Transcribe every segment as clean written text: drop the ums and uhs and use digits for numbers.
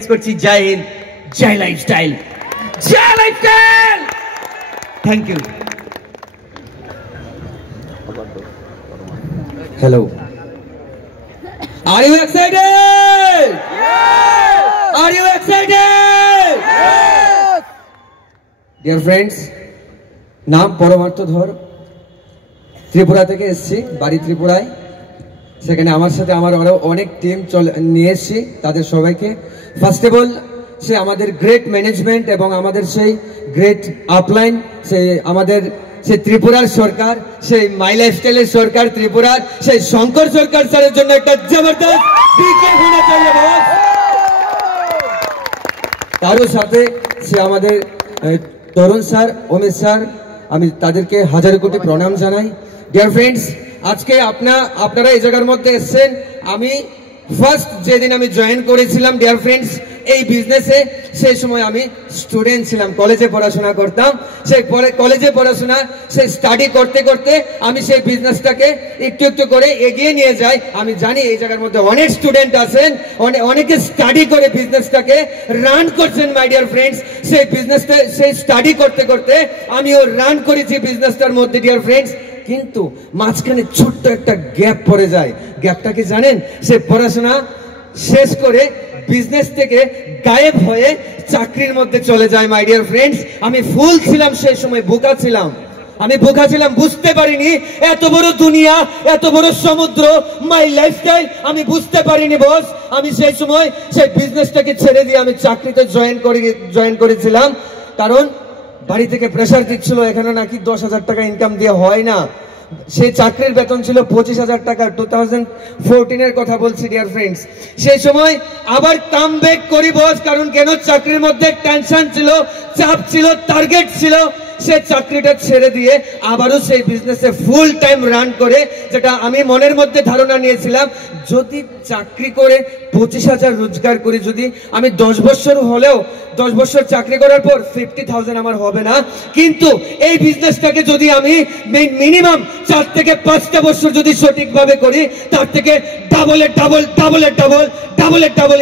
করছি জয় হিন্দ জয় লাইফস্টাইল জয় lifestyle thank you Hello. Are you excited? Yes! Are you excited? Yes! Dear friends, নাম পরমার্থ ধর, ত্রিপুরা থেকে এসেছি, বাড়ি ত্রিপুরায়। সেখানে আমার সাথে আমার আরো অনেক টিম নিয়ে এসেছি, তাদের সবাইকে ফার্স্ট অফ অল সে আমাদের গ্রেট ম্যানেজমেন্ট এবং আমাদের সেই গ্রেট আপলাইন, সেই আমাদের সেই ত্রিপুরার সরকার, সেই মাই লাইফস্টাইলের সরকার ত্রিপুরার, সেই শঙ্কর সরকার স্যারের জন্য একটা জবরদস্ত বিকে হোনা চাইয়ে বস। তারও সাথে সে আমাদের তরুণ স্যার, অমিত স্যার, আমি তাদেরকে হাজার কোটি প্রণাম জানাই। ডিয়ার ফ্রেন্ডস, আজকে আপনারা এই জায়গার মধ্যে এসেছেন। আমি ফার্স্ট যেদিন আমি জয়েন করেছিলাম ডিয়ার ফ্রেন্ডস এই বিজনেসে, সেই সময় আমি স্টুডেন্ট ছিলাম, কলেজে পড়াশোনা করতাম। সেই কলেজে পড়াশোনা সেই স্টাডি করতে করতে আমি সেই বিজনেসটাকে একটু একটু করে এগিয়ে নিয়ে যাই। আমি জানি এই জায়গার মধ্যে অনেক স্টুডেন্ট আছেন, অনেকে স্টাডি করে বিজনেসটাকে রান করছেন। মাই ডিয়ার ফ্রেন্ডস, সেই বিজনেসটা সেই স্টাডি করতে করতে আমিও রান করেছি বিজনেসটার মধ্যে ডিয়ার ফ্রেন্ডস। কিন্তু মাঝখানে ছোট্ট একটা গ্যাপ পড়ে যায়। গ্যাপটা কি জানেন? সে পড়াশোনা শেষ করে বিজনেস থেকে গায়েব হয়ে চাকরির মধ্যে চলে যায়। মাই ডিয়ার ফ্রেন্ডস, আমি ফুল ছিলাম সেই সময়, বোকা ছিলাম, আমি বোকা ছিলাম, বুঝতে পারিনি এত বড় দুনিয়া, এত বড় সমুদ্র মাই লাইফস্টাইল আমি বুঝতে পারিনি বস। আমি সেই সময় সেই বিজনেসটাকে ছেড়ে দিয়ে আমি চাকরিতে জয়েন করেছিলাম, কারণ বাড়ি থেকে প্রেসার দিচ্ছিল, এখানে নাকি 10,000 টাকা ইনকাম দিয়ে হয় না। সেই চাকরির বেতন ছিল 25,000 টাকা, 2014 কথা বলছি ডিয়ার ফ্রেন্ডস। সেই সময় আবার কাম ব্যাক করি বস, কারণ কেন? চাকরির মধ্যে টেনশন ছিল, চাপ ছিল, টার্গেট ছিল। সে চাকরিটা ছেড়ে দিয়ে আবারও সেই বিজনেসে ফুল টাইম রান করে, যেটা আমি মনের মধ্যে ধারণা নিয়েছিলাম যদি চাকরি করে 25,000 রোজগার করি, যদি আমি 10 বছর হলেও 10 বছর চাকরি করার পর 50,000 আমার হবে না, কিন্তু এই বিজনেসটাকে যদি আমি মিনিমাম 4 থেকে 5টা বছর যদি সঠিকভাবে করি, তার থেকে ডাবল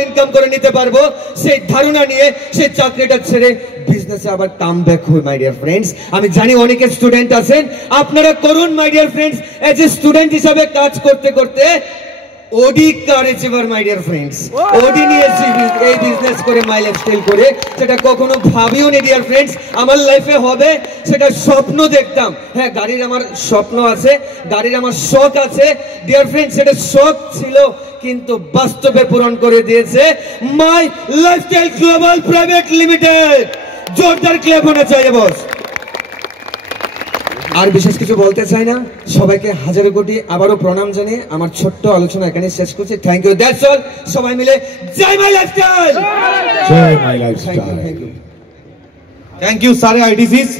ইনকাম করে নিতে পারবো। সেই ধারণা নিয়ে সেই চাকরিটা ছেড়ে বিজনেসে আবার কাম ব্যাক হই। মাই ডিয়ার ফ্রেন্ডস, আমি জানি অনেকে স্টুডেন্ট আছেন, আপনারা করুন my dear friends. As a student হিসাবে কাজ করতে করতে ওডি কার অ্যাচিভার মাই ডিয়ার ফ্রেন্ডস, ওডি নিয়েছি এই বিজনেস করে, মাই লাইফস্টাইল করে, সেটা কখনো ভাবিও নি ডিয়ার ফ্রেন্ডস আমার লাইফে হবে। সেটা স্বপ্ন দেখতাম, হ্যাঁ গাড়ির আমার স্বপ্ন আছে, গাড়ির আমার শখ আছে ডিয়ার ফ্রেন্ডস, সেটা শখ ছিল কিন্তু বাস্তবে পূরণ করে দিয়েছে মাই লাইফস্টাইল গ্লোবাল প্রাইভেট লিমিটেড। জোরদার ক্লেপ হোনা চাইয়ে বস। আর বিশেষ কিছু বলতে চাই না, সবাইকে হাজার কোটি আবারও প্রণাম জানিয়ে আমার ছোট্ট আলোচনা এখানে শেষ করছি। Thank you, that's all. সবাই মিলে জয় মাই লাইফস্টাইল, জয় my lifestyle. Thank you. Thank you সারে আইডিসিস।